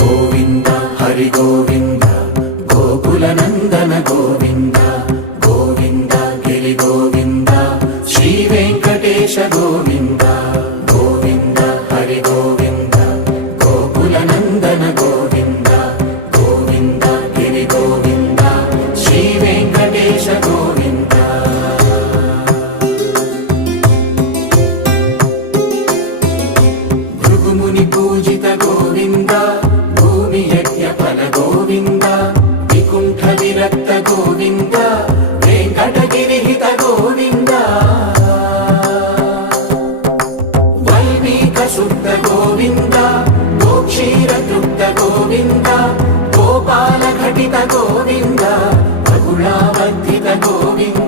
గోవింద హరి గోవింద గోకులనందన గోవింద గోవింద గిరి గోవింద శ్రీ వెంకటేశ గోవింద గోవింద హరి గోవింద గోకులనందన గోవింద గోవింద గిరి గోవింద శ్రీ వెంకటేశ గోవింద. భృగుముని పూజిత గోవింద భూమి యజ్ఞ ఫల గోవింద వికుంఠ విరక్త గోవింద వెంకటగిరిహిత గోవింద వైదిక శుద్ధ గోవింద గోక్షీర తృప్త గోవింద గోపాల ఘటిత గోవింద బహుళావర్ధిత గోవింద